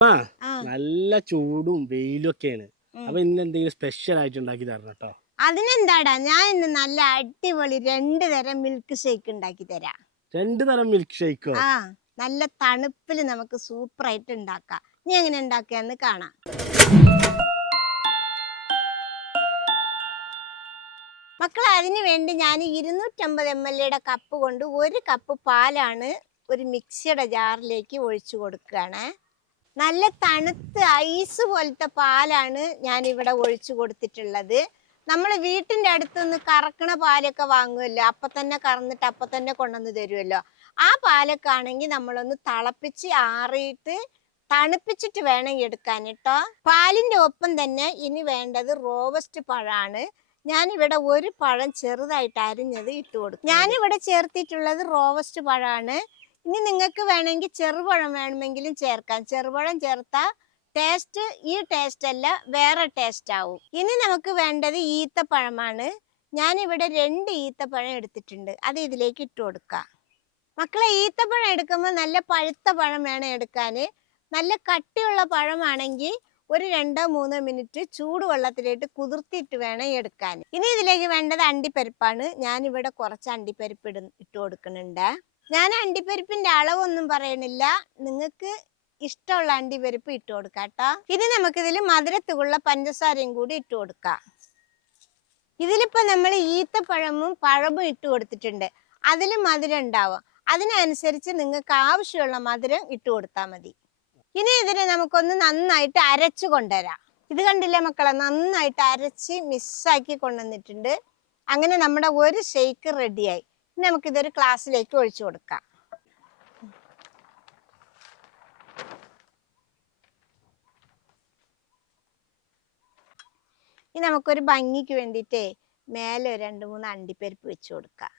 നല്ല ചൂടും വെയിലും ഒക്കെയാണ്. അപ്പൊ ഇന്ന് എന്തെങ്കിലും സ്പെഷ്യൽ ആയിട്ട് ഉണ്ടാക്കി തരണം കേട്ടോ. അതിനെന്താടാ, ഞാൻ ഇന്ന് നല്ല അടിപൊളി 2 തരം മിൽക്ക് ഷേക്ക് ഉണ്ടാക്കി തരാം. 2 തരം മിൽക്ക് ഷേക്കോ? നല്ല തണുപ്പിൽ നമുക്ക് സൂപ്പർ ആയിട്ട് ഉണ്ടാക്കാം. നീ എങ്ങനെ ഉണ്ടാക്കിയാന്ന് കാണാം. മക്കളെ, അതിന് വേണ്ടി ഞാൻ 250 ml കപ്പ് കൊണ്ട് 1 കപ്പ് പാലാണ് ഒരു മിക്സിയുടെ ജാറിലേക്ക് ഒഴിച്ചു കൊടുക്കുകയാണ്. നല്ല തണുത്ത ഐസ് പോലത്തെ പാലാണ് ഞാൻ ഇവിടെ ഒഴിച്ചു കൊടുത്തിട്ടുള്ളത്. നമ്മൾ വീട്ടിൻ്റെ അടുത്തുനിന്ന് കറക്കണ പാലൊക്കെ വാങ്ങുമല്ലോ, അപ്പം തന്നെ കറന്നിട്ട് അപ്പം തന്നെ കൊണ്ടുവന്ന് തരുമല്ലോ. ആ പാലൊക്കെ ആണെങ്കിൽ നമ്മളൊന്ന് തിളപ്പിച്ച് ആറിയിട്ട് തണുപ്പിച്ചിട്ട് വേണം എടുക്കാൻ കേട്ടോ. പാലിൻ്റെ ഒപ്പം തന്നെ ഇനി വേണ്ടത് റോബസ്റ്റ് പഴമാണ്. ഞാനിവിടെ 1 പഴം ചെറുതായിട്ട് അരിഞ്ഞത് ഇട്ട് കൊടുക്കും. ഞാനിവിടെ ചേർത്തിട്ടുള്ളത് റോബസ്റ്റ് പഴമാണ്. ഇനി നിങ്ങൾക്ക് വേണമെങ്കിൽ ചെറുപഴം വേണമെങ്കിലും ചേർക്കാം. ചെറുപഴം ചേർത്താൽ ടേസ്റ്റ് ഈ ടേസ്റ്റ് അല്ല, വേറെ ടേസ്റ്റ് ആവും. ഇനി നമുക്ക് വേണ്ടത് ഈത്തപ്പഴമാണ്. ഞാനിവിടെ 2 ഈത്തപ്പഴം എടുത്തിട്ടുണ്ട്. അത് ഇതിലേക്ക് ഇട്ട് കൊടുക്കാം. മക്കളെ, ഈത്തപ്പഴം എടുക്കുമ്പോൾ നല്ല പഴുത്ത പഴം വേണം എടുക്കാൻ. നല്ല കട്ടിയുള്ള പഴമാണെങ്കിൽ ഒരു 2-3 മിനിറ്റ് ചൂടുവെള്ളത്തിലിട്ട് കുതിർത്തിയിട്ട് വേണം എടുക്കാൻ. ഇനി ഇതിലേക്ക് വേണ്ടത് അണ്ടിപ്പരിപ്പാണ്. ഞാനിവിടെ കുറച്ച് അണ്ടിപ്പരിപ്പ് ഇട്ട് കൊടുക്കുന്നുണ്ട്. ഞാൻ അണ്ടിപ്പരിപ്പിന്റെ അളവൊന്നും പറയണില്ല, നിങ്ങൾക്ക് ഇഷ്ടമുള്ള അണ്ടിപ്പരിപ്പ് ഇട്ട് കൊടുക്കാം കേട്ടോ. ഇനി നമുക്കിതിൽ മധുരത്തുള്ള പഞ്ചസാരയും കൂടി ഇട്ട് കൊടുക്കാം. ഇതിലിപ്പോ നമ്മൾ ഈത്തപ്പഴമും പഴമും ഇട്ട് കൊടുത്തിട്ടുണ്ട്. അതിൽ മധുരം ഉണ്ടാവും. അതിനനുസരിച്ച് നിങ്ങൾക്ക് ആവശ്യമുള്ള മധുരം ഇട്ട് കൊടുത്താൽ മതി. ഇനി ഇതിനെ നമുക്കൊന്ന് നന്നായിട്ട് അരച്ചു കൊണ്ടുവരാം. ഇത് കണ്ടില്ലേ മക്കളെ, നന്നായിട്ട് അരച്ച് മിക്സാക്കി കൊണ്ടുവന്നിട്ടുണ്ട്. അങ്ങനെ നമ്മുടെ ഒരു ഷേക്ക് റെഡിയായി. നമുക്കിതൊരു ഗ്ലാസ്സിലേക്ക് ഒഴിച്ചു കൊടുക്കാം. ഇനി നമുക്കൊരു ഭംഗിക്ക് വേണ്ടിയിട്ടേ മേലെ 2-3 അണ്ടിപ്പരിപ്പ് വെച്ച് കൊടുക്കാം.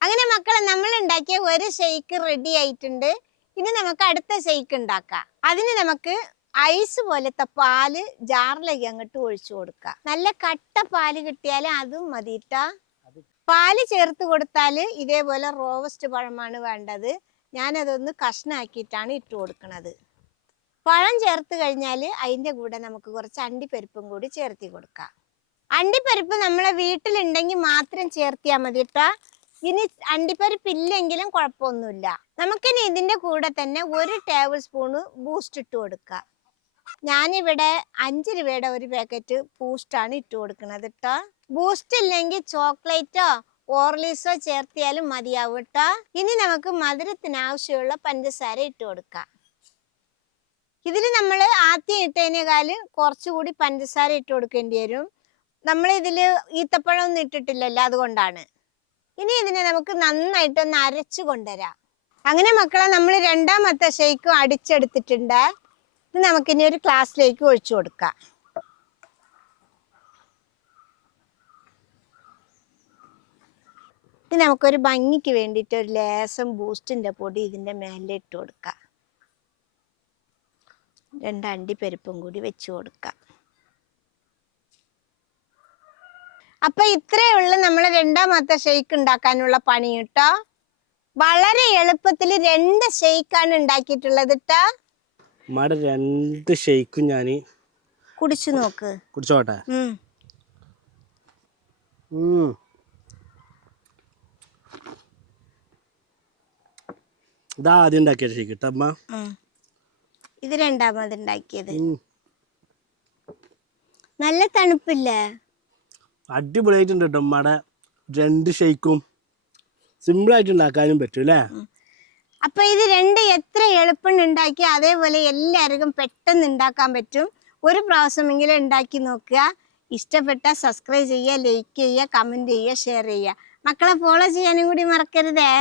അങ്ങനെ മക്കളെ, നമ്മൾ ഉണ്ടാക്കിയ ഒരു ഷേക്ക് റെഡി ആയിട്ടുണ്ട്. ഇനി നമുക്ക് അടുത്ത ഷേക്ക് ഉണ്ടാക്കാം. അതിന് നമുക്ക് ഐസ് പോലത്തെ പാല് ജാറിലേക്ക് അങ്ങോട്ട് ഒഴിച്ചു കൊടുക്കാം. നല്ല കട്ട പാല് കിട്ടിയാൽ അതും മതിട്ടാ. പാല് ചേർത്ത് കൊടുത്താൽ ഇതേപോലെ റോബസ്റ്റ് പഴമാണ് വേണ്ടത്. ഞാനതൊന്ന് കഷ്ണാക്കിയിട്ടാണ് ഇട്ട് കൊടുക്കുന്നത്. പഴം ചേർത്ത് കഴിഞ്ഞാൽ അതിൻ്റെ കൂടെ നമുക്ക് കുറച്ച് അണ്ടിപ്പരിപ്പും കൂടി ചേർത്തി കൊടുക്കാം. അണ്ടിപ്പരിപ്പ് നമ്മളെ വീട്ടിലുണ്ടെങ്കിൽ മാത്രം ചേർത്തിയാൽ മതി കേട്ടോ. ഇനി അണ്ടിപ്പരിപ്പ് ഇല്ലെങ്കിലും കുഴപ്പമൊന്നുമില്ല. നമുക്കിനി ഇതിൻ്റെ കൂടെ തന്നെ 1 ടേബിൾ സ്പൂണ് ബൂസ്റ്റ് ഇട്ട് കൊടുക്കാം. ഞാനിവിടെ 5 രൂപയുടെ ഒരു പാക്കറ്റ് ബൂസ്റ്റാണ് ഇട്ട് കൊടുക്കുന്നത് കേട്ടോ. ബൂസ്റ്റ് ഇല്ലെങ്കിൽ ചോക്ലേറ്റോ ഓർലിസോ ചേർത്തിയാലും മതിയാവും കേട്ടോ. ഇനി നമുക്ക് മധുരത്തിന് ആവശ്യമുള്ള പഞ്ചസാര ഇട്ട് കൊടുക്കാം. ഇതിൽ നമ്മൾ ആദ്യം ഇട്ടതിനേക്കാളും കുറച്ചുകൂടി പഞ്ചസാര ഇട്ട് കൊടുക്കേണ്ടി വരും. നമ്മൾ ഇതിൽ ഈത്തപ്പഴം ഒന്നും ഇട്ടിട്ടില്ലല്ലോ, അതുകൊണ്ടാണ്. ഇനി ഇതിനെ നമുക്ക് നന്നായിട്ടൊന്ന് അരച്ചു കൊണ്ടുവരാം. അങ്ങനെ മക്കളെ, നമ്മൾ രണ്ടാമത്തെ ഷേക്കും അടിച്ചെടുത്തിട്ടുണ്ട്. ഇത് നമുക്കിനി ഒരു ഗ്ലാസ്സിലേക്ക് ഒഴിച്ചു കൊടുക്കാം. ഇത് നമുക്കൊരു ഭംഗിക്ക് വേണ്ടിയിട്ട് ഒരു ലേശം ബൂസ്റ്റിന്റെ പൊടി ഇതിന്റെ മേലെ ഇട്ട് കൊടുക്കാം. 2 അണ്ടിപ്പരിപ്പും കൂടി വെച്ച് കൊടുക്കാം. അപ്പൊ ഇത്രയേ ഉള്ളു നമ്മളെ രണ്ടാമത്തെ ഷേക്ക് ഉണ്ടാക്കാനുള്ള പണി കേട്ടോ. വളരെ എളുപ്പത്തിൽ 2 ഷേക്കാണ് ഉണ്ടാക്കിയിട്ടുള്ളത് കേട്ടോ. 2 ഷേക്കും ഞാൻ കുടിച്ചു നോക്ക്. കുടിച്ചോട്ടെ. ഇതാ ആദ്യം ഉണ്ടാക്കിയ ഷേക്ക് കേട്ടോ അമ്മ. ഇത് രണ്ടാമത് ഉണ്ടാക്കിയത്. നല്ല തണുപ്പില്ലേ? അടിപൊളിയായിട്ടുണ്ട് കേട്ടോ അമ്മയുടെ 2 ഷേക്കും. സിമ്പിൾ ആയിട്ട് ഉണ്ടാക്കാനും പറ്റും അല്ലേ? അപ്പൊ ഇത് 2 എത്ര എളുപ്പം ഉണ്ടാക്കി അതേപോലെ എല്ലാവർക്കും പെട്ടെന്ന് ഉണ്ടാക്കാൻ പറ്റും. ഒരു പ്രാവശ്യമെങ്കിലും ഉണ്ടാക്കി നോക്കുക. ഇഷ്ടപ്പെട്ടാൽ സബ്സ്ക്രൈബ് ചെയ്യുക, ലൈക്ക് ചെയ്യുക, കമന്റ് ചെയ്യുക, ഷെയർ ചെയ്യുക. മക്കളെ ഫോളോ ചെയ്യാനും കൂടി മറക്കരുതേ.